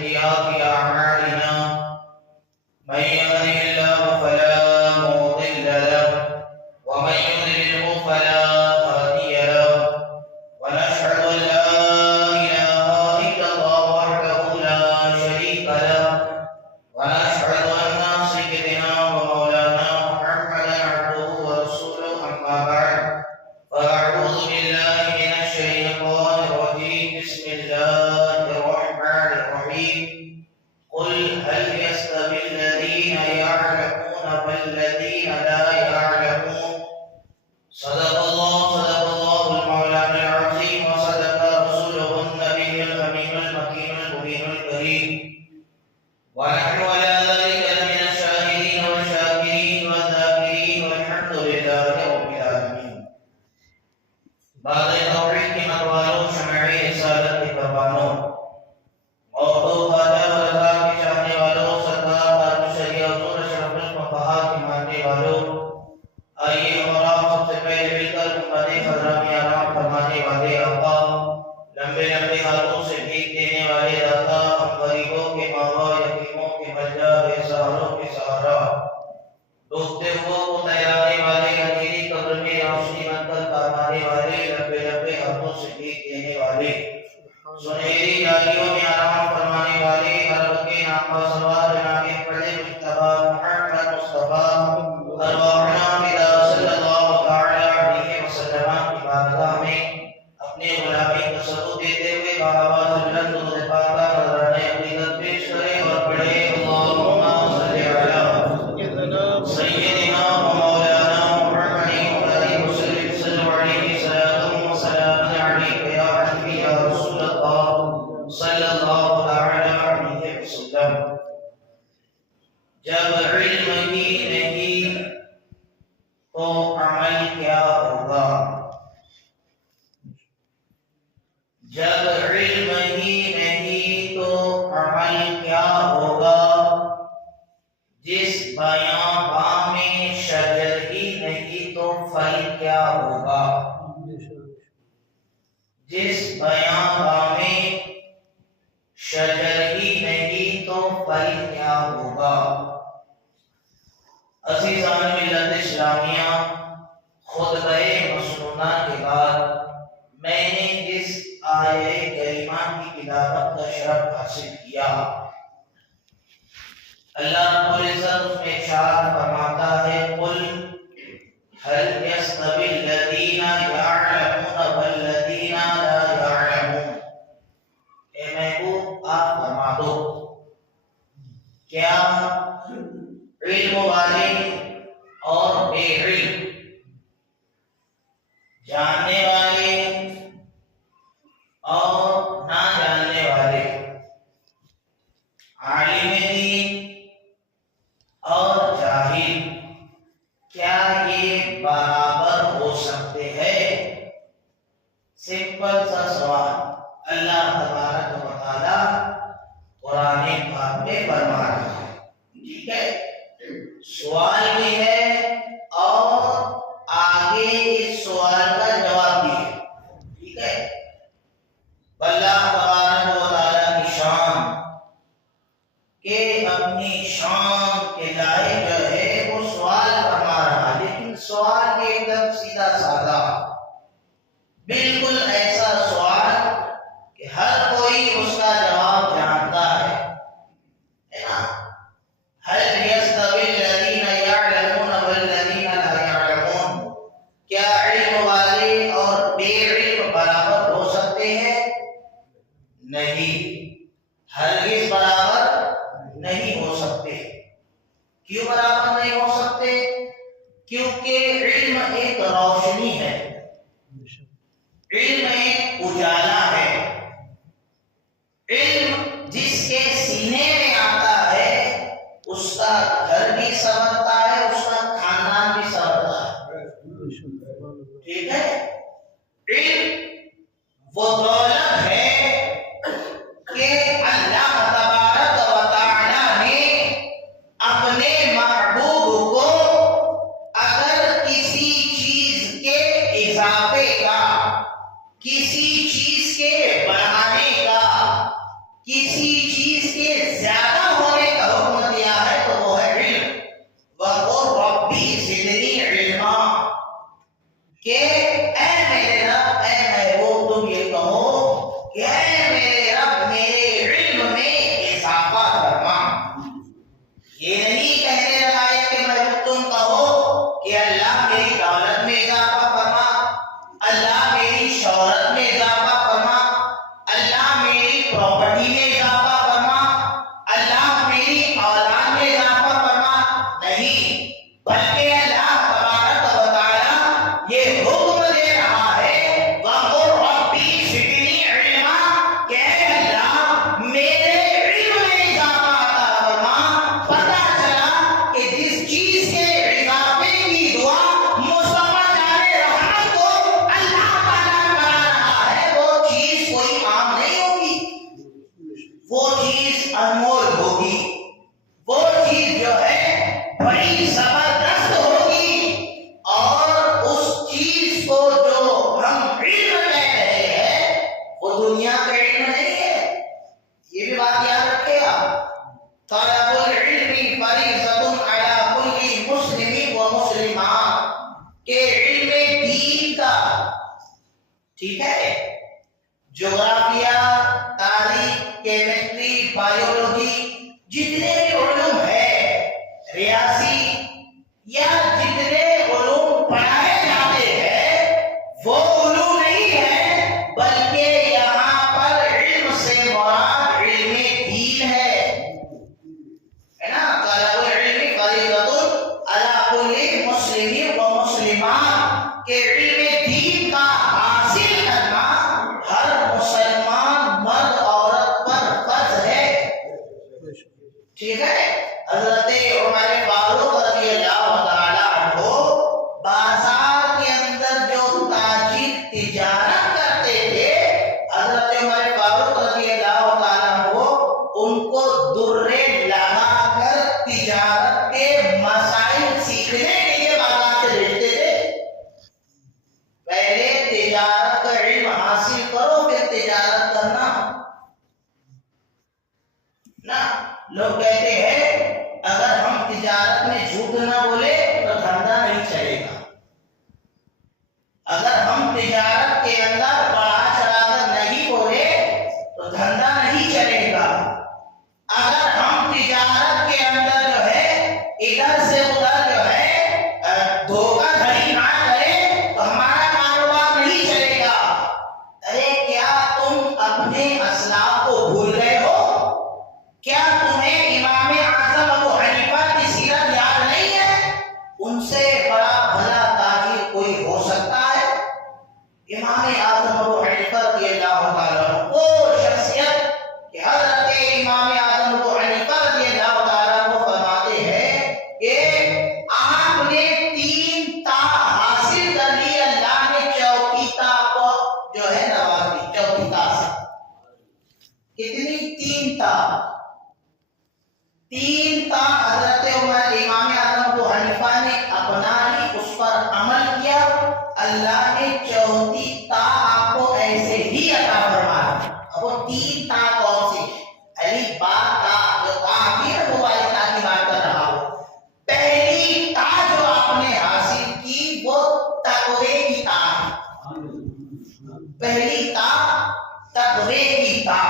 سيئات أعمالنا من يهده الله فلا مضل له ومن يضلل فلا هادي له ونشهد أن لا إله إلا الله وحده لا شريك له ونشهد أن سيدنا ومولانا محمدا عبده ورسوله أما بعد فأعوذ بالله من الشيطان الرجيم بسم الله الرحمن الرحيم قل هل يستوي الذين يعلمون والذين لا يعلمون صدق الله المولانا العظيم وصدق رسوله النبي الأمين المكين المبين الكريم ونحن على ذلك لمن الشاهدين والشاكرين والذاكرين والحمد لله رب العالمين بعد توحید کی مروالوں شمعی رسالت کے قربانوں موضوع خواجہ و رضا کی چاہنے والوں سرکار تاج شریعہ حضور اشرف المصطفیٰ کے ماننے والوں آئیے ہمارا سب سے پہلے مل کر امت خضرا میں آرام فرمانے والے آقا لمبے لمبے ہاتھوں سے بھیک دینے والے داتا ہم غریبوں کے ماوا یتیموں کے ملجا بے سہاروں کے سہارا ڈوبتے ہوئے کو تیرانے والے اندھیری قبر میں روشنی بن کر تارنے والے لمبے لمبے ہاتھوں سے بھیک دینے والے سنہری جالیوں میں آرام فرمانے والے عرب کے نام پر سوار جناب بڑے مصطفیٰ محمد مصطفیٰ ارواحنا بلا صلی اللہ تعالی علیہ وسلم کی بارگاہ میں اپنے غلامی کو ثبوت دیتے ہوئے بآواز بلند و پاکا نذرانے عقیدت پیش کرے اور پڑھے اللہم صلی علی سیدنا و مولانا محمد علیہ وسلم صلی علیہ صلاۃ و سلام علیک یا حبیبی یا رسول اللہ صلی اللہ تعالی علیہ وسلم جب علم ہی نہیں تو عمل کیا ہوگا جب علم ہی نہیں تو عمل کیا ہوگا جس بیاباں میں شجر ہی نہیں تو پھل کیا ہوگا جس بیاباں میں شجر ہی نہیں تو پھل کیا ہوگا عزیزان ملت اسلامیہ خطبہ مسنونہ کے بعد میں نے جس آیہ کریمہ کی تلاوت کا شرف حاصل کیا اللہ رب العزت اس میں ارشاد فرماتا ہے قل هل يستوي الذين يعلمون والذين لا يعلمون اے محبوب آپ فرما دو کیا علم والے اور بے علم جاننے والے اور نہ جاننے والے عالم دین اور جاہل کیا یہ برابر ہو سکتے ہیں سمپل سا سوال اللہ تبارک و تعالی قرآن پاک میں فرما رہا ہے ٹھیک ہے سوال بھی ہے اور آگے اس سوال کا جواب بھی ہے ٹھیک ہے اللہ تبارک و تعالی کی شان کہ اپنی شان کے لائق جو ہے وہ سوال فرما رہا ہے لیکن سوال ایک دم سیدھا سادہ بالکل ایسا سوال کہ ہر کوئی اس کا جواب جانتا ہے نا هل يستوي الذين يعلمون والذين لا يعلمون کیا علم والے اور بے علم برابر ہو سکتے ہیں نہیں ہرگز برابر نہیں ہو سکتے کیوں برابر نہیں ہو سکتے کیونکہ علم ایک روشنی ہے علم ایک اجالا ہے علم جس کے سینے میں آتا ہے اس کا گھر بھی سنورتا ہے اس کا خاندان بھی سنورتا ہے ٹھیک ہے علم وہ دولت ہے کہ اللہ تبارک و تعالی نے اپنے محبوب کو اگر کسی چیز کے اضافے کا کسی چیز کے بڑھانے کا کسی کسی چیز کے زیادہ ہونے کا حکم دیا ہے تو وہ ہے علم. وَقُلْ رَبِّ زِدْنِي عِلْمًا کہ اے میرے رب، اے محبوب، تم یہ کہو کہ اے میرے رب میرے علم میں اضافہ فرما. یہ نہیں کہنے لگا ہے کہ محبوب تم کہو کہ اللہ میری دولت میں اضافہ فرما، اللہ میری شہرت میں اضافہ فرما، اللہ میری پراپرٹی میں اضافہ فرما، اللہ میری اولاد میں اضافہ فرما. نہیں، بلکہ اللہ تبارک و تعالی یہ حکم دے رہا ہے وَقُلْ رَبِّ زِدْنِي عِلْمًا کہ اے اللہ میرے علم میں اضافہ عطا فرما. پتہ چلا کہ جس چیز کے اضافے کی دعا مصطفیٰ جان رحمت کو اللہ تعالیٰ کرا رہا ہے، وہ چیز کوئی عام نہیں ہوگی، وہ چیز انمول ہوگی، وہ چیز جو ہے بڑی زبردست ہوگی. اور اس چیز کو جو ہم علم کہہ رہے ہیں وہ دنیا کا علم نہیں ہے. یہ بھی بات یاد رکھے آپ. طلب العلم فریضۃ علی کل مسلم و مسلمہ کہ علم دین کا، ٹھیک ہے، جغرافیہ، تاریخ، کیمسٹری، بایولوجی، جتنے بھی علوم ہے ریاضی یا جتنے علوم پڑھائے جاتے ہیں وہ علوم نہیں ہے، بلکہ یہاں پر علم سے مراد علم دین ہے نا. طلب العلم فریضۃ علی کل مسلم و مسلمہ کہ علم دین کا حاصل کرنا ہر مسلمان مرد عورت پر فرض ہے. ٹھیک ہے. حضرت عمر فاروق رضی اللہ تعالی عنہ بازار کے اندر جو تاجر تجارت کرتے تھے، حضرت عمر فاروق رضی اللہ تعالی عنہ ان کو درے لگا کر تجارت کے مسائل سیکھنے کے لیے بازار سے بھیجتے تھے. پہلے تجارت کا علم حاصل کرو پھر تجارت کرنا نا. لوگ کہتے ہیں اگر ہم تجارت میں جھوٹ نہ بولے تو دھندا نہیں چلے گا، اگر ہم تجارت کے اندر بڑھا چڑھا کر نہیں بولے تو دھندا نہیں چلے گا، اگر ہم تجارت کے اندر جو ہے ادھر سے ادھر جو ہے دھوکہ دھڑی نہ کرے تو ہمارا کاروبار نہیں چلے گا. ارے کیا تم اپنے اسلاف کو بھول گئے ہو؟ کیا تمہیں امام اعظم ابو حنیفہ کی سیرت یاد نہیں ہے؟ ان سے بڑا بھلا تاجر کوئی ہو سکتا ہے؟ امام اعظم ابو حنیفہ رضی اللہ تعالیٰ عنہ وہ شخصیت کہ حضرت امام اعظم ابو حنیفہ رضی اللہ تعالیٰ عنہ فرماتے ہیں کہ آپ نے 3 تا حاصل کر لی، اللہ نے چوتھی تا کو جو ہے نواز دی. چوتھی تا سے کتنی؟ 3 تا. 3 تا حضرت عمر امام اعظم ابو حنیفہ نے اپنا لی، اس پر عمل کیا، اللہ نے چوتھی تا آپ کو ایسے ہی عطا فرمایا. اب وہ 3 تا کون سی؟ علی با تا جو کافی ہے وہ والی تا کی بات کر رہا ہوں. پہلی تا جو آپ نے حاصل کی وہ تقوی کی تا ہے. پہلی تا تقوی کی تا،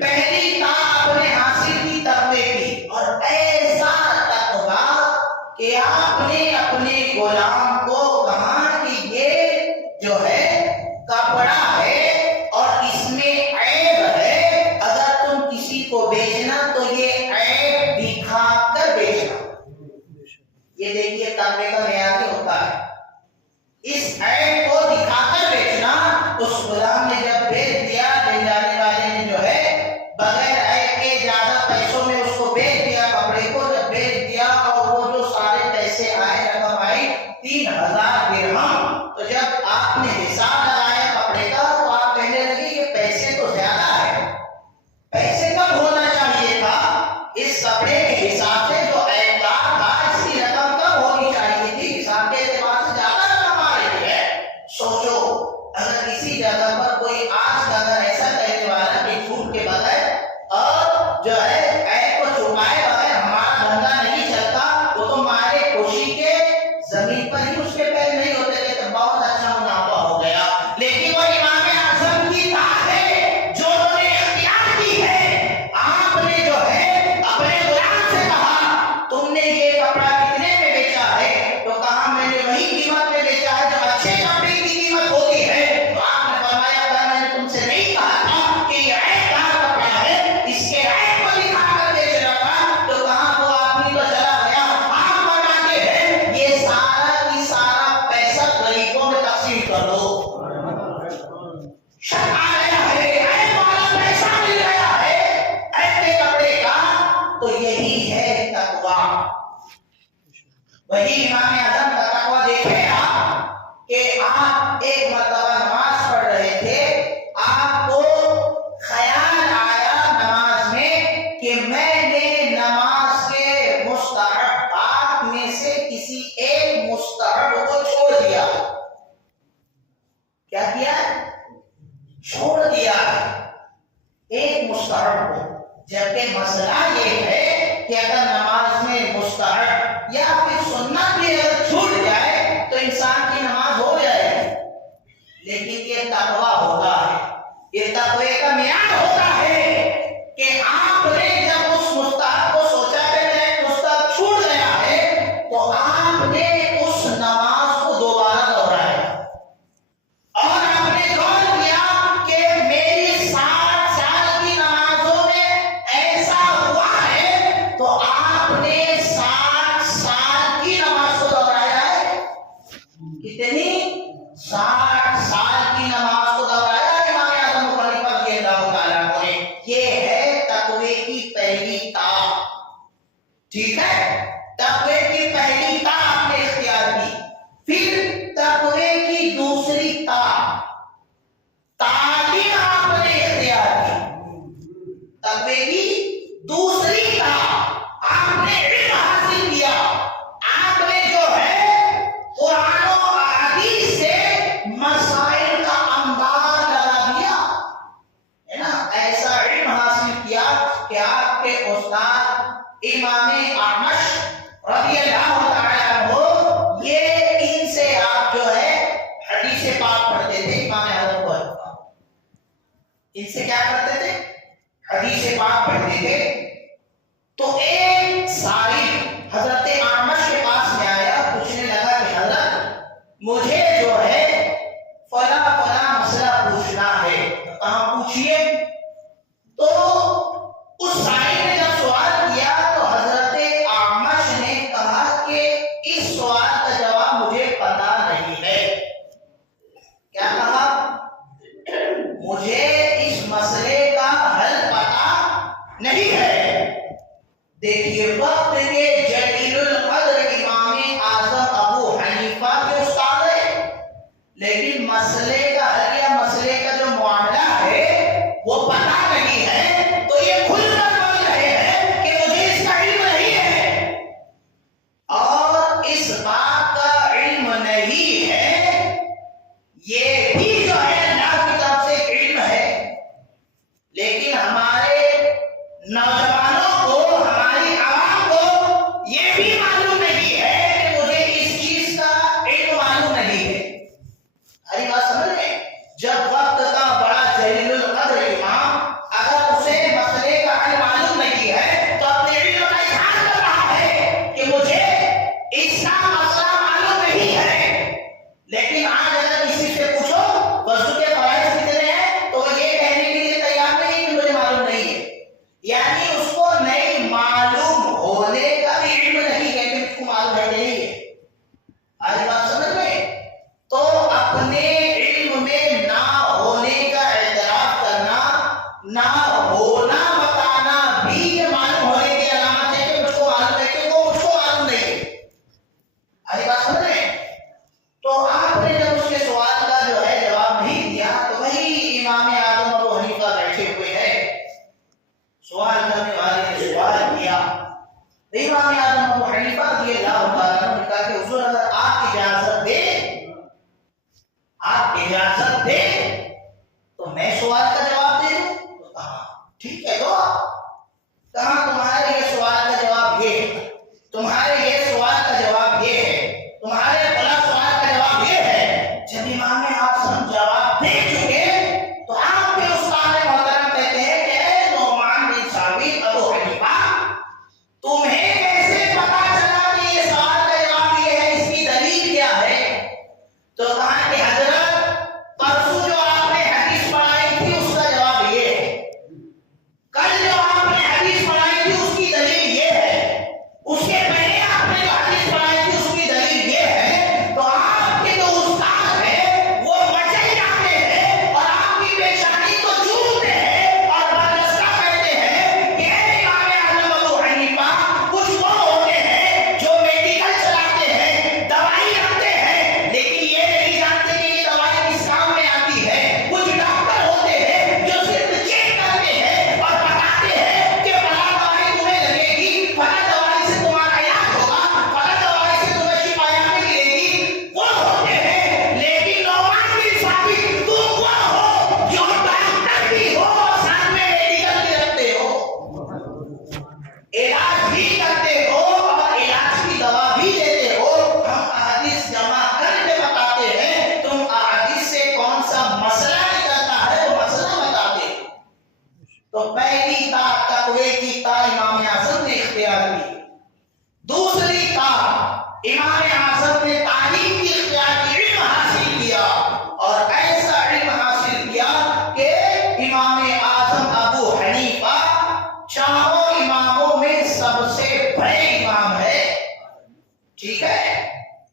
پہلی تا آپ نے حاصل کی تقوی کی، اور ایسا تقوی کہ آپ نے اپنے غلام کو کہا کہ یہ جو ہے کپڑا ہے اور اس میں عیب ہے، اگر تم کسی کو بیچنا تو یہ عیب دکھا کر بیچنا. یہ دیکھیے تقوی کا معیار ہوتا ہے، اس عیب کو دکھا کر بیچنا. اس غلام نے جب بیچ دیا، لے جانے والے نے جو ہے بغیر عیب کے زیادہ پیسوں میں اس کو بیچ دیا، کپڑے کو جب بیچ دیا اور وہ جو سارے پیسے آئے، رقم آئی 3000 درہم. تو جب آپ نے حساب لگایا کپڑے کا تو آپ کہنے لگے یہ پیسے تو زیادہ ہے، پیسے کم ہونا چاہیے تھا، اس کپڑے کے حساب سے جو عیب دار تھا اس کی رقم کم ہونی چاہیے تھی، حساب کے اعتبار سے زیادہ رقم آ رہی ہے. سوچو اگر کسی جگہ پر کوئی آج کا اگر ایسا کہنے والا کہ جھوٹ کے بعد جو ہے عیب کو چھپائے بغیر ہمارا دھندا نہیں چلتا، وہ تو مارے خوشی کے زمین پر ہی اس کے پیر نہیں ہوتے تھے، تو بہت اچھا منافع ہو گیا۔ لیکن وہ امام اعظم کی طاقت ہے جو انہوں نے اختیار کی ہے۔ آپ نے جو ہے اپنے غلام سے کہا تم نے یہ کپڑا کتنے میں بیچا ہے؟ تو کہا میں نے وہی قیمت میں بیچا ہے جو اچھے کپڑے کی قیمت ہوتی ہے۔ تو آپ نے فرمایا تھا میں نے تم سے نہیں کہا تھا کہ یہ عیب دار کپڑا ہے، اس کے عیب کو دکھا کر بیچ رکھا؟ تو کہا وہ آدمی تو چلا گیا۔ آپ فرماتے ہیں یہ سارا کی سارا پیسہ غریبوں میں تقسیم کر دو۔ شک آ گیا ہے، عیب والا پیسہ مل گیا ہے عیب کے کپڑے کا، تو یہی ہے تقویٰ۔ وہی امام اعظم کا تقویٰ دیکھیں آپ کہ آپ ایک مرتبہ نماز پڑھ رہے تھے، آپ کو خیال آیا نماز میں کہ میں نے نماز کے مستحبات میں سے کسی ایک مستحب کو چھوڑ دیا۔ کیا کیا؟ چھوڑ دیا ایک مستحب کو، جبکہ مسئلہ یہ ہے کہ اگر نماز میں مستحب یا پھر سنت بھی اگر چھوٹ جائے تو انسان کی نماز ہو جائے گی، لیکن یہ تقویٰ ہوتا ہے، یہ تقوی کا معیار ہوتا ہے کہ آپ نے جب اس مستحب کو سوچا کہ میرا ایک مستحب چھوٹ گیا ہے تو آپ نے اس نماز کو دوبارہ دہرایا، اور آپ نے غور کیا کہ میری 60 سال کی نمازوں میں ایسا ہوا ہے، تو آپ نے 60 سال کی نماز کو دہرایا ہے۔ کتنی؟ 60 سال کی نماز کو دہرایا امام اعظم ابو حنیفہ رضی اللہ تعالیٰ عنہ نے۔ یہ ہے تقوی کی پہلی تاہ، ٹھیک ہے؟ تقوی کی پہلی تاہ آپ نے اختیار کی۔ پھر تقوی کی دوسری تاہ تعلیم آپ نے اختیار کی۔ تقوی کی دوسری تاہ آپ نے علم حاصل کیا، آپ نے جو ہے قرآن و احادیث سے مسائل کا انبار لگا دیا، ہے نا؟ ایسا علم حاصل کیا کہ آپ کے استاد امام اعمش رضی اللہ تعالیٰ عنہ یہ ان سے آپ جو ہے حدیث پاک پڑھتے تھے۔ امام اعظم کو ان سے کیا کرتے تھے؟ حدیث پاک پڑھتے تھے۔ تو ایک سائل حضرت اعمش کے پاس میں آیا، پوچھنے لگا کہ حضرت مجھے جو ہے فلاں فلاں مسئلہ پوچھنا ہے۔ کہاں پوچھئے؟ تو اس سائل نے جب سوال کیا تو حضرت اعمش نے کہا کہ اس سوال کا جواب مجھے پتا نہیں ہے۔ کیا کہا؟ مجھے اس مسئلے کا حل پتا نہیں ہے۔ دیکھیے وقت کے جلیل القدر امام اعظم ابو حنیفہ کے استاد ہے، لیکن مسئلے کا حل یا مسئلے کا جو معاملہ ہے وہ پتا نہیں ہے، تو یہ کھل کر بول رہے ہیں کہ مجھے اس کا علم نہیں ہے، اور اس بات کا علم نہیں ہے یہ بھی جو ہے اللہ کی طرف سے علم ہے۔ لیکن ہمارے نوجوانوں کو، ہماری عوام کو یہ بھی معلوم نہیں ہے کہ مجھے اس چیز کا علم معلوم نہیں ہے۔ ہری بات سمجھ رہے؟ جب وقت کا بڑا جلیل القدر امام اگر اسے مسئلے کا حل معلوم نہیں ہے تو اپنے علم کا اظہار کر رہا ہے کہ مجھے اس کا مسئلہ معلوم نہیں ہے۔ لیکن آج اگر کسی سے پوچھو وضو کے فرائض کتنے ہیں تو وہ یہ کہنے کے لیے تیار نہیں کہ مجھے معلوم نہیں ہے، یعنی اس کو نہیں معلوم ہونے کا بھی علم نہیں ہے کہ اس کو معلوم ہے نہیں ہے۔ آج بات سمجھ میں؟ تو اپنے علم میں نہ ہونے کا اعتراف کرنا، نہ ہونا بتانا بھی یہ معلوم ہونے کی علامت ہے کہ مجھ کو معلوم ہے کہ وہ مجھ کو معلوم نہیں ہے۔ آج بات سمجھ رہے ہیں؟ تو آپ نے جب اس کے سوال کا جو ہے جواب نہیں دیا تو وہی امام اعظم ابو حنیفہ بیٹھے ہوئے ہیں، سوال کرنے والے نے سوال کیا، امام اعظم ابو حنیفہ رضی اللہ تعالیٰ عنہ نے کہا کہ حضور اگر آپ اجازت دیں تو میں سوال کا جواب دے دوں؟ تو کہا ٹھیک ہے دو۔ کہاں تمہارے یہ سوال کا جواب یہ ہے، تمہارے یہ سوال کا جواب یہ ہے، تمہارے بڑا سوال کا جواب یہ ہے۔ جب امام اعظم جواب دے چکے تو آپ کے استاد محترم کہتے ہیں کہ اے نعمان بن ثابت ابو حنیفہ، تمہیں کیسے پتا چلا کہ یہ سوال کا جواب یہ ہے، اس کی دلیل کیا ہے؟ تو کہا کہ حضرت پرسوں جو آپ نے حدیث پڑھائی تھی اس کا جواب یہ ہے، کل جو آپ نے حدیث پڑھائی تھی اس کی دلیل یہ ہے، اس کے پہلے آپ نے جو حدیث پڑھائی تھی اس کی دلیل یہ ہے۔ تو آپ کے جو استاد ہیں وہ مچل جاتے ہیں اور آپ کی پیشانی کو چومتے ہیں اور برجستہ کہتے ہیں کہ اے امام اعظم ابو حنیفہ، کچھ وہ ہوتے ہیں جو میڈیکل چلاتے ہیں، دوائی رکھتے ہیں، لیکن یہ نہیں جانتے کہ یہ دوائی کس کام میں آتی ہے۔ کچھ ڈاکٹر ہوتے ہیں جو صرف چیک کرتے ہیں اور بتاتے ہیں کہ فلاں دوائی تمہیں لگے گی، فلاں دوائی سے تمہارا علاج ہوگا، فلاں دوائی سے تمہیں شفایاب ملے گی، وہ ہوتے ہیں۔ لیکن نعمان بن ثابت، تم وہ ہو جو ڈاکٹر بھی ہو اور ساتھ میں میڈیکل بھی رکھتے ہو، علاج بھی کرتے ہو اور علاج کی دوا بھی دیتے ہو۔ ہم احادیث جمع کر کے بتاتے ہیں، تم احادیث سے کون سا مسئلہ نکلتا ہے وہ مسئلہ بتاتے ہو۔ تو پہلی تا تقوی کی تا امام اعظم نے اختیار کی، دوسری تا امام اعظم نے تعلیم کی اختیار کی، علم حاصل کیا اور ایسا علم حاصل کیا کہ امام اعظم ابو حنیفہ چاروں اماموں میں سب سے بڑے امام ہے۔ ٹھیک ہے،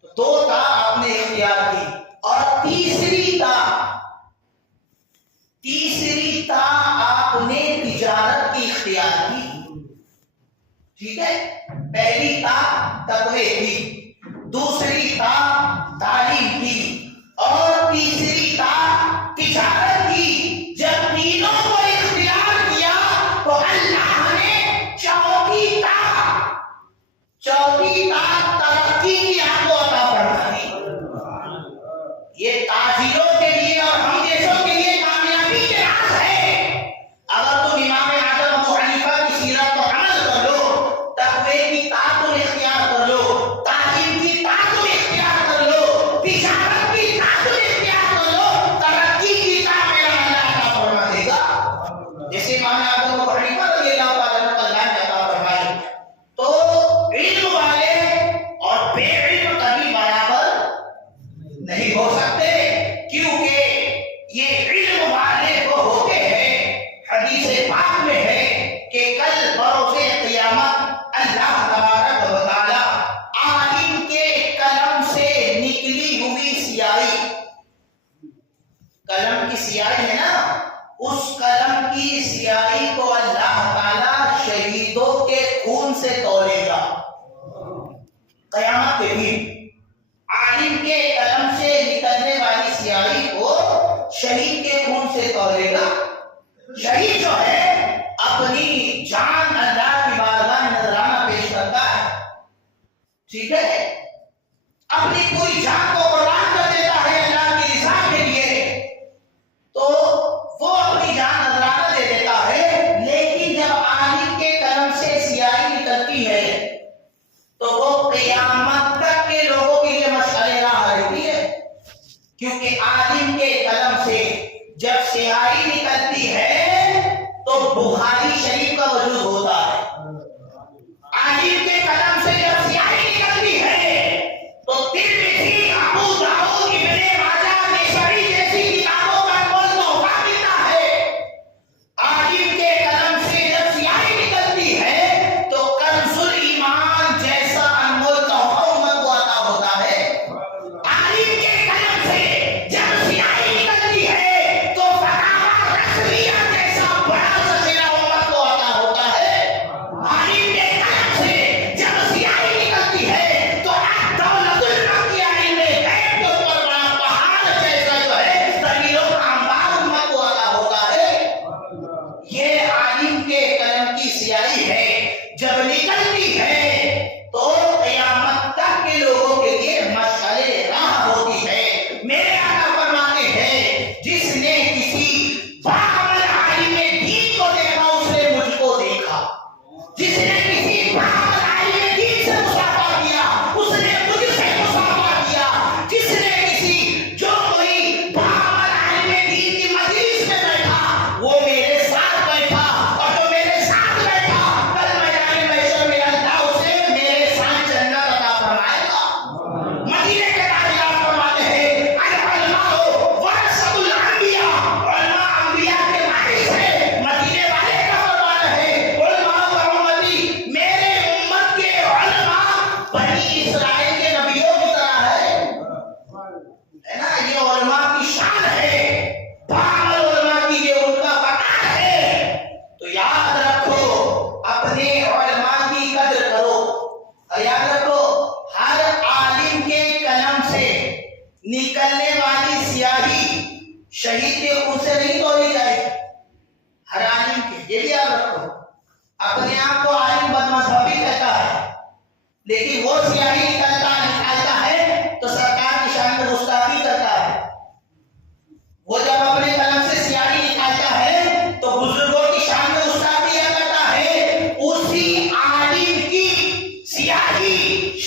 تو دو تا آپ نے اختیار کی، اور تیسری تا آپ نے تجارت کی اختیار کی۔ ٹھیک ہے، پہلی تا تقوی کی، دوسری تا تعلیم کی، اور تیسری تا تجارت کی۔ جب تینوں کو اختیار کیا تو اللہ نے چوتھی تا ترقی کی آپ کو عطا فرمائی۔ یہ تاجروں کے لیے اور ہم دیشوں کے لیے کامیابی کے راز ہے۔ اگر تم امام اعظم ابو حنیفہ کی سیرت کو عمل کر لو، تقوی کی تا تم اختیار کر لو، تعلیم کی تا تم اختیار کر لو، تجارت کی تا تم اختیار کر لو، ترقی کی تا میرا اللہ عطا فرما دے گا۔ جیسے امام اعظم ابو حنیفہ رضی اللہ تعالیٰ عنہ اللہ نے عطا فرمائی۔ تو علم والے اور بے علم کبھی برابر نہیں ہو سکتے، کیونکہ یہ علم والے وہ ہوتے ہیں، حدیث پاک میں ہے کہ کل بروز قیامت اللہ تبارک و تعالی عالم کے قلم سے نکلی ہوئی سیاہی، قلم کی سیاہی ہے نا، اس قلم کی سیاہی کو اللہ تعالی شہیدوں کے خون سے تولے گا قیامت کے دن۔ عالم کے قلم سے نکلنے والی سیاہی کو شہید کے خون سے تولے گا۔ شہید جو ہے اپنی جان اللہ کی بارگاہ میں نذرانہ پیش کرتا ہے، ٹھیک ہے، اپنی پوری جان کو قربان کر دیتا ہے اللہ کی رضا کے لیے، تو وہ اپنی جان نذرانہ دے دیتا ہے۔ لیکن جب عالم کے قلم سے سیاہی نکلتی ہے تو وہ قیامت تک کے لوگوں کے لیے مشعل راہ رہتی ہے، کیونکہ عالم کے قلم سے جب سیاہی نکلتی ہے تو بخاری شریف کا وجود ہوتا ہے۔ عالم کے قلم سے جب سیاہی نکلتی ہے تو ترمذی، ابو داؤد، ابن ماجہ، نسائی جیسی کتابوں کا انمول تحفہ ملتا ہے۔ عالم کے قلم سے جب سیاہی نکلتی ہے تو کنز الایمان جیسا انمول تحفہ امت کو عطا ہوتا ہے۔ عالم کے قلم سے جب سیاہی نکلتی ہے تو فتاوی رسمیہ جیسا بڑا ذخیرہ امت کو عطا ہوتا ہے۔ عالم کے قلم سے جب سیاہی نکلتی ہے تو دولت المکیہ علم غیب کے اوپر بڑا پہاڑ جیسا جو ہے دلیلوں کا انبار امت کو عطا ہوتا ہے۔ یہ عالم کے قلم کی سیاہی ہے، جب نکلتی ہے تو قیامت تک کے لوگوں کے لیے مشعل راہ ہوتی ہے۔ میرے آقا فرماتے ہیں جس نے کسی باعمل عالم دین کو دیکھا اس نے مجھ کو دیکھا۔ اسرائیل کے نبیوں کی طرح ہے نا. یہ علماء کی شان ہے. بعض علماء کی یہ ان کا وقار ہے. تو یاد رکھو اپنے علماء کی قدر کرو. اور یاد رکھو ہر عالم کے قلم سے نکلنے والی سیاہی شہید کے خون سے نہیں توڑی جائے گی. ہر عالم کے یہ بھی یاد رکھو. اپنے آپ کو عالم بدمذہبی کہتا ہے لیکن وہ سیاہی نکالتا ہے تو سرکار کی شان میں گستاخی کرتا ہے. وہ جب اپنے قلم سے سیاہی نکالتا ہے تو بزرگوں کی شان میں گستاخی کرتا ہے. اسی عالم کی سیاہی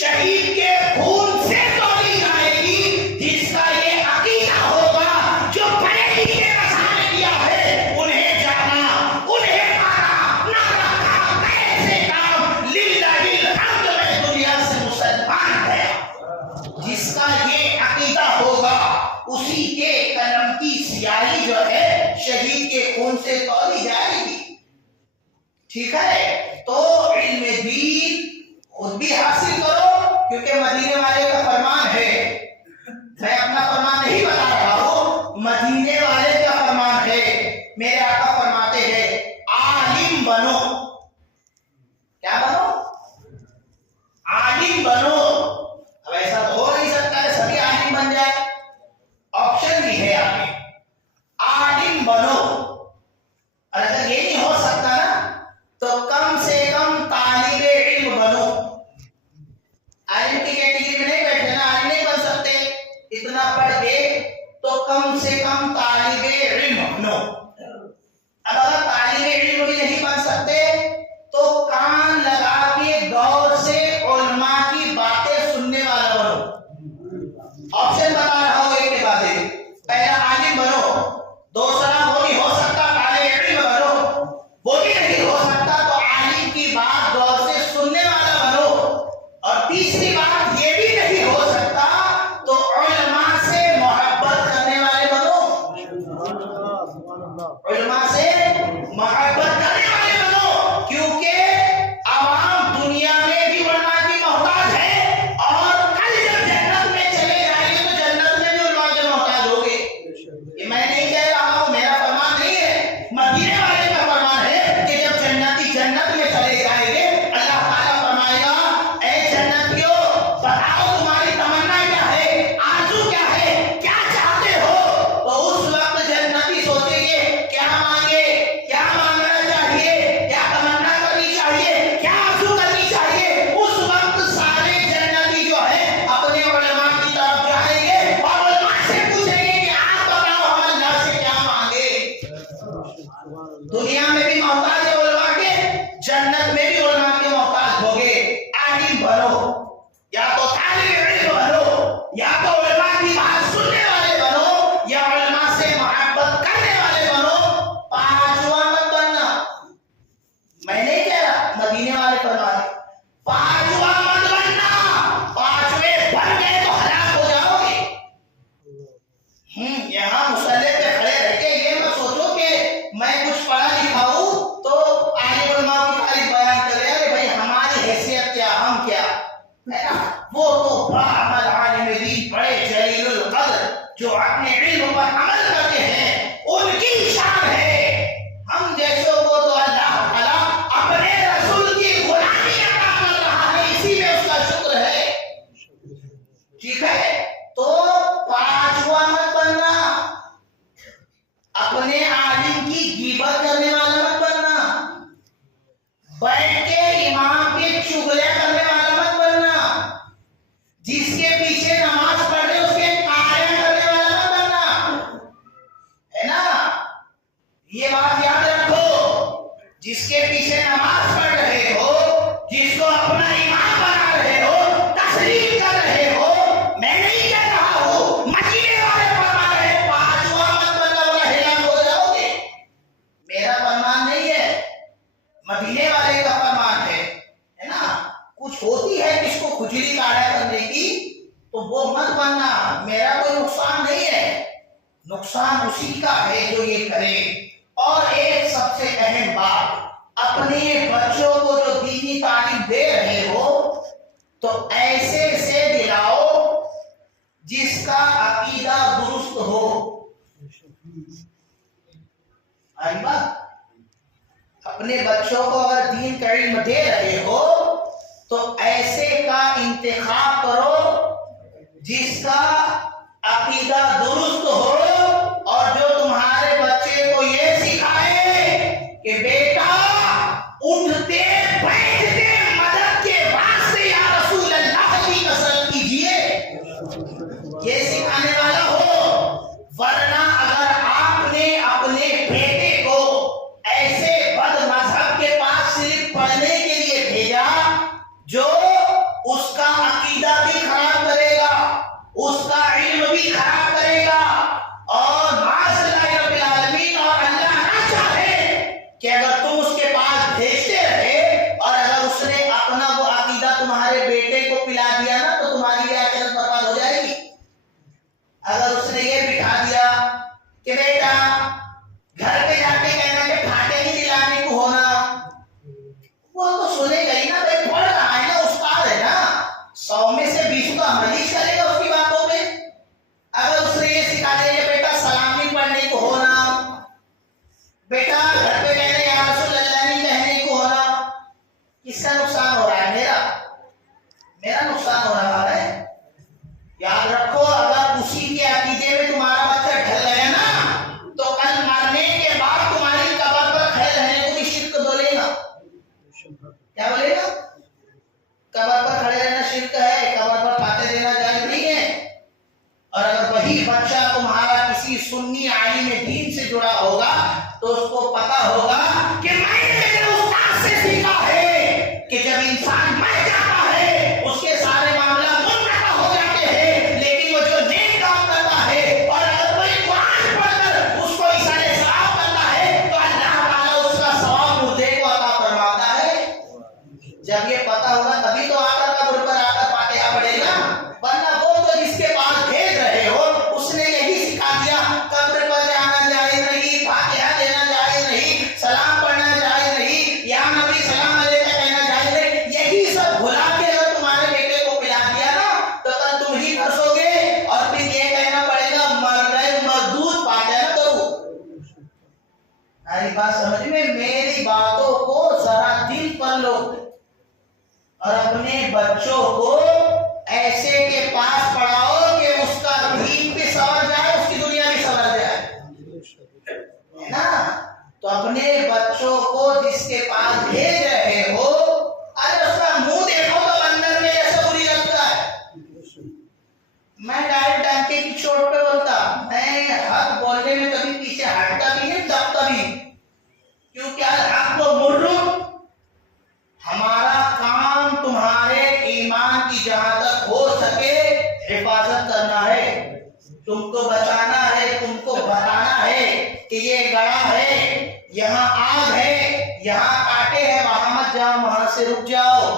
شہید کے خون سے توڑی جائے گی جس کا یہ عقیدہ ہوگا جو پڑھے لکھے رسالے کیا ہے. انہیں جانا انہیں مارا نہ رکھا ایسے کام للہ الحمد میں دنیا سے مسلمان ہے. جس کا یہ عقیدہ ہوگا اسی کے قلم کی سیاہی جو ہے شہید کے خون سے توڑی جائے گی. ٹھیک ہے. تو علم دین خود بھی حاصل کرو کیونکہ مدینے والے کا فرمان ہے. میں اپنا فرمان نہیں بتا رہا ہوں, مدینے والے کا فرمان ہے. میرے آقا فرماتے ہیں عالم بنو. کیا بنو؟ عالم بنو. اب ایسا تو ہو نہیں سکتا ہے سبھی عالم بن جائے. آپشن بھی ہے آگے عالم بنو. اور اگر یہ نہیں ہو سکتا نا تو کم سے کم طالب علم بنو. عالم کی کیٹیگری میں نہیں بیٹھے نا, عالم نہیں بن سکتے اتنا پڑھ کے, تو کم سے کم طالب علم بنو. اب اگر طالب علم بھی نہیں بن سکتے تو کان لگا کے دور سے علماء کی باتیں سننے والا بنو. آپشن بتا رہا ہوں ایک کے بعد ایک. پہلا عالم بنو, دوسرا وہ نہیں ہو سکتا طالب علم بنو, وہ بھی نہیں ہو سکتا تو عالم کی بات دور سے سننے والا بنو, اور تیسری بات یہ بھی نہیں ہو سکتا تو علماء سے محبت کرنے والے بنو. علماء سے محبت کرنے والے بنو کیونکہ عوام دنیا میں بھی علماء کی محتاج ہے اور کل جب جنت میں چلے جائیں گے تو جنت میں بھی علماء کے محتاج ہوگے. یہ میں نہیں کہہ رہا ہوں, میرا فرمان نہیں ہے, مدینے والے کا فرمان ہے کہ جب جنتی جنت میں چلے جائیں گے اللہ تعالیٰ فرمائے گا اے جنتیوں بتاؤ تمہاری تمنا کیا ہے, آرزو کیا ہے, کیا چاہتے ہو. تو اس وقت جنتی سوچیں گے کیا مانگے, کیا مانگنا چاہیے, کیا تمنا کرنی چاہیے, کیا آرزو کرنی چاہیے. اس وقت سارے جنتی جو ہے اپنے علماء کی طرف جائیں گے اور علماء سے پوچھیں گے کہ آپ بتاؤ ہم اللہ سے کیا مانگے. دنیا میں بھی محتاج ہے علماء کے, جنت میں بھی علماء کے محتاج ہوگے. عالم بنو, یا تو طالب علم بنو, یا تو علماء کی بات سننے والے بنو, یا علماء سے محبت کرنے والے بنو. پانچواں مت بننا. میں نہیں کہہ رہا, مدینے والے فرمان ہے پانچواں مت بننا. پانچویں بن گئے تو ہلاک ہو جاؤ گے. یہاں مسلح پہ کھڑے رہ کے یہ مت سوچو کہ میں کچھ پڑھا لکھا ہوں تو عالم علماء کی تعریف بیان کرے, ارے بھائی ہماری حیثیت کیا, ہم کیا. وہ تو بڑا عمل عالم دین بڑے جلیل القدر جو اپنے علم پر عمل کرتے ہیں ان کی شان ہے. ہم جیسوں کو تو اللہ تعالیٰ اپنے رسول کی غلامی عطا کر رہا ہے, اسی میں اس کا شکر ہے. ٹھیک ہے. تو پانچواں مت بننا, اپنے عالم کی غیبت کرنے والا مت بننا, بیٹھ کے امام کے چغلے کرنے والا مت بننا, جس کے پیچھے نماز پڑھ رہے اس کے قائم کرنے والا مت بننا. ہے نا, یہ بات یاد رکھو. جس کے پیچھے نماز پڑھ رہے ہو, جس کو اپنا امام بنا رہے ہو, تسلیم کر رہے ہو, میں نہیں کہہ رہا ہوں, مدینے والے فرما رہے پانچواں مت بننا ورنہ ہلاک ہو جاؤ گے. میرا فرمان نہیں ہے, مدینے والے کا فرمان ہے نا. کچھ ہوتی ہے جس کو کھجلی کاڑھا کرنے کی تو وہ مت بننا. میرا کوئی نقصان نہیں ہے, نقصان اسی کا ہے جو یہ کرے. اور ایک سب سے اہم بات, اپنے بچوں کو جو دینی تعلیم دے رہے ہو تو ایسے سے دلاؤ جس کا عقیدہ درست ہو. اپنے بچوں کو اگر دین کا علم دے رہے ہو تو ایسے کا انتخاب کرو جس کا عقیدہ درست ہو اور جو تمہارے بچے کو یہ سکھائے کہ بیٹا اٹھتے بیٹھتے مدد کے واسطے یا رسول اللہ کی قسم کیجیے، یہ سکھانے والا ہو. ورنہ اگر آپ نے اپنے بیٹے کو ایسے بد مذہب کے پاس صرف پڑھنے کے لیے بھیجا جو اس کا عقیدہ بھی خراب کرے گا، اس کا علم بھی خراب کرے گا، اور معاذ اللہ رب العالمین، اور اللہ نہ چاہے کہ اگر تم اس کے پاس بھیجتے رہے اور اگر اس نے اپنا وہ عقیدہ تمہارے بیٹے کو پلا دیا نا تو تمہاری یہ آخرت برباد ہو جائے گی. اگر اس نے یہ بٹھا دیا کہ بیٹا گھر پہ جا کے کہنا کہ پھاٹے ہی دلانے کو ہونا، وہ تو سنے گا ہی نا، بھائی پڑھ رہا ہے نا، استاد ہے نا، 100 میں سے 20 تو عمل ہی کرے گا اس کی باتوں پہ. اگر اس نے یہ سکھا دیا کہ بیٹا سلامی پڑھنے کو ہونا، بیٹا گھر پہ کہنا یا رسول اللہ نہیں کہنے کو ہونا، کس کا نقصان ہو رہا ہے؟ میرا نقصان ہو رہا ہے. یاد رکھو اگر اسی کے عقیدے میں تمہارا بچہ ڈھل گیا نا تو کل مرنے کے بعد تمہاری قبر پر کھڑے رہنے کو بھی شرک بولے گا. کیا بولے گا؟ قبر پر کھڑے رہنا شرک ہے، قبر پر کھاتے دینا جائز نہیں ہے. اور اگر وہی بچہ تمہارا کسی سنی عالم دین سے جڑا ہوگا تو اس کو پتا ہوگا کہ میں نے میرے استاد سے سیکھا ہے کہ جب انسان مر جاتا ہے اس کے سارے معاملات منقطع ہو جاتے ہیں، لیکن وہ جو نیک کام کرتا ہے اور اگر کوئی قرآن پڑھ کر اس کو اشارے ثواب کرتا ہے تو اللہ تعالیٰ اس کا ثواب مردے کو عطا فرماتا ہے. جب یہ پتا ہوگا تبھی تو آ کر قبر پر آ کر فاتحہ پڑھے گا. ورنہ وہ تو جس کے پاس بھیج رہے ہو اس نے یہی سکھا دیا قبر پر جانا جائز نہیں، فاتحہ دینا جائز نہیں، سلام پڑھنا جائز نہیں، یا نبی سلام علیکہ کہنا جائز نہیں، یہی سب بھلا کے اگر تمہارے بیٹے کو پلا دیا نا تو کل تم ہی پھنسو گے اور پھر یہ کہنا پڑے گا مر گئے مردود فاتحہ نہ کرو. میری بات سمجھ میں، میری باتوں کو ذرا دل پر لو اور اپنے بچوں کو ایسے کے پاس پڑھاؤ کہ اس کا دین بھی سنور جائے، اس کی دنیا بھی سنور جائے، ہے نا. تو اپنے بچوں کو جس کے پاس بھیج رہے ہو، ارے اس کا منہ دیکھو تو اندر میں ایسا بری لگتا ہے. میں ڈائریکٹ ڈانکے کی چوٹ پہ بولتا، میں حق بولنے میں کبھی پیچھے ہٹتا بھی نہیں، دبتا بھی، کیونکہ حق کو مروں. ہمارا کام تمہارے ایمان کی جہاں تک ہو سکے حفاظت کرنا ہے، تم کو بچانا ہے، تم کو بتانا ہے کہ یہ گڑھا ہے، یہاں آگ ہے، یہاں کانٹے ہیں، وہاں مت جاؤ، وہاں سے رک جاؤ.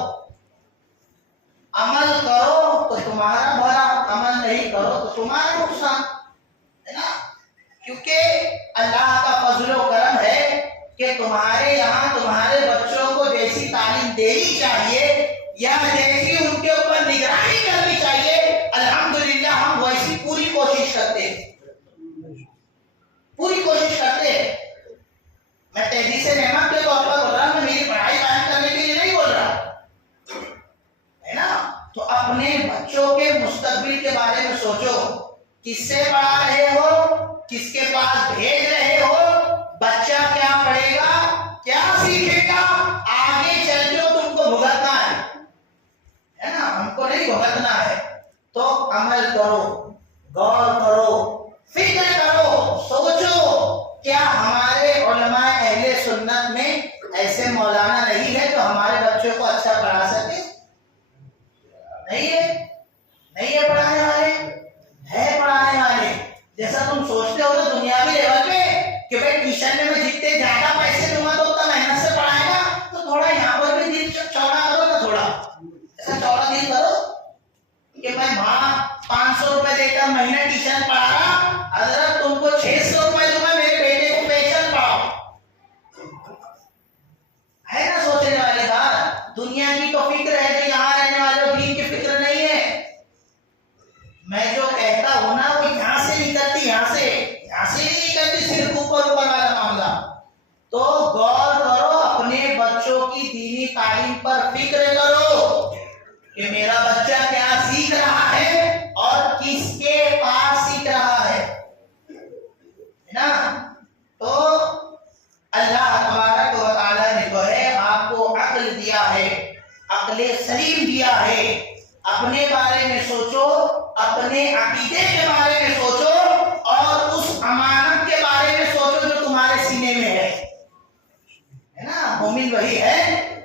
عمل کرو تو تمہارا بھلا، عمل نہیں کرو تو تمہارا نقصان، ہے نا. کیونکہ اللہ کا فضل و کرم ہے کہ تمہارے یہاں تمہارے بچوں کو جیسی تعلیم دینی چاہیے یا جیسی ان کے اوپر نگرانی کرنی چاہیے، الحمدللہ ہم ویسی پوری کوشش کرتے ہیں، پوری کوشش کرتے ہیں. میں تحدیث نعمت کے طور پر بول رہا ہوں، میں میری پڑھائی قائم کرنے کے لیے نہیں بول رہا، ہے نا. تو اپنے بچوں کے مستقبل کے بارے میں سوچو، کس سے پڑھا رہے ہو، کس کے پاس بھیج رہے ہو، بچہ کیا پڑھے گا، کیا سیکھے گا، آگے چل کے تم کو بھگتنا ہے نا، ہم کو نہیں بھگتنا ہے. تو عمل کرو، غور کرو، فکر کرو، سوچو کیا ہمارے علماء اہل سنت میں ایسے مولانا نہیں ہے جو ہمارے بچوں کو اچھا پڑھا سکے؟ نہیں ہے، نہیں ہے پڑھانے والے، ہے پڑھانے والے. جیسا تم سوچتے ہو تو دنیاوی لیول پہ کہ بھائی ٹیوشن میں جتنے زیادہ پیسے دوں گا تو اتنا محنت سے پڑھائے گا، تو تھوڑا یہاں پر بھی دل چوڑا کرو نا، تھوڑا ایسا چوڑا دل کرو کہ میں وہاں 500 روپے دے کر مہینہ ٹیوشن پڑھا رہا، حضرت تم کو 600 روپے دوں گا، میرے بیٹے کو پیشن پڑھاؤ. ہے نا سوچنے والے بات. دنیا کی تو فکر ہے جو یہاں رہنے والوں دین کی کی تعلیم پر فکر کرو کہ میرا بچہ کیا سیکھ رہا ہے اور کس کے پاس سیکھ رہا ہے نا. تو اللہ تبارک و تعالیٰ نے جو ہے آپ کو عقل دیا ہے، عقل سلیم دیا ہے. اپنے بارے میں سوچو، اپنے عقیدے کے بارے میں سوچو اور اس امانت کے بارے میں سوچو جو تمہارے سینے میں ہے نا. مومن وہی ہے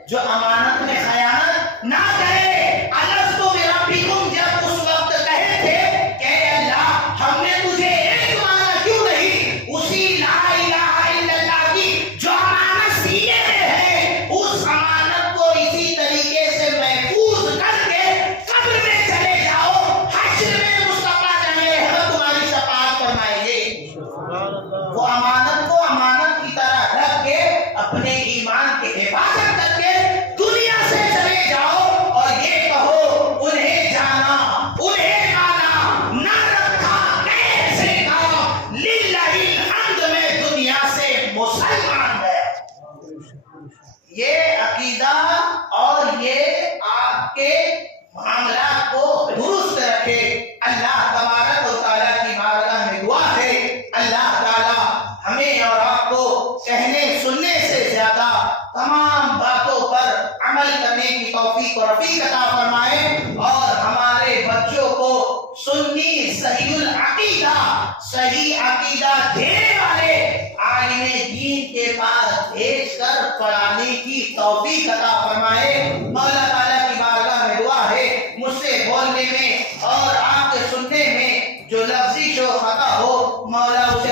جو امانت میں خیانت نہ کرے. الستو بربکم جب اس وقت کہے تھے کہ اللہ ہم نے تجھے ایک مانا کیوں نہیں، اسی لا الہ الا اللہ کی جو امانت سینے میں ہے اس امانت کو اسی طریقے سے محفوظ کر کے قبر میں چلے جاؤ، حشر میں مصطفیٰ جانے ہم تمہاری شفاعت فرمائیں گے. وہ امانت کو امانت کی طرح رکھ کے اپنے ایمان کی حفاظت کر کے دنیا سے چلے جاؤ اور یہ کہو انہیں جانا، انہیں مانا، نہ رکھا کیسے کام للہ الحمد میں دنیا سے مسلمان ہے. یہ عقیدہ اور یہ آپ کے معاملات کو درست رکھے. اللہ تبارک و تعالیٰ کی بارگاہ میں دعا ہے اللہ تعالیٰ ہمیں اور آپ کو کہنے سننے سے زیادہ تمام باتوں پر عمل کرنے کی توفیق و رفیق عطا فرمائے اور ہمارے بچوں کو سنی صحیح العقیدہ، صحیح عقیدہ دینے والے عالم دین کے پاس بھیج کر پڑھانے کی توفیق عطا فرمائے. مولا تعالیٰ کی بارگاہ میں دعا ہے مجھ سے بولنے میں اور آپ کے سننے میں جو لفظی جو خطا ہو مولا اسے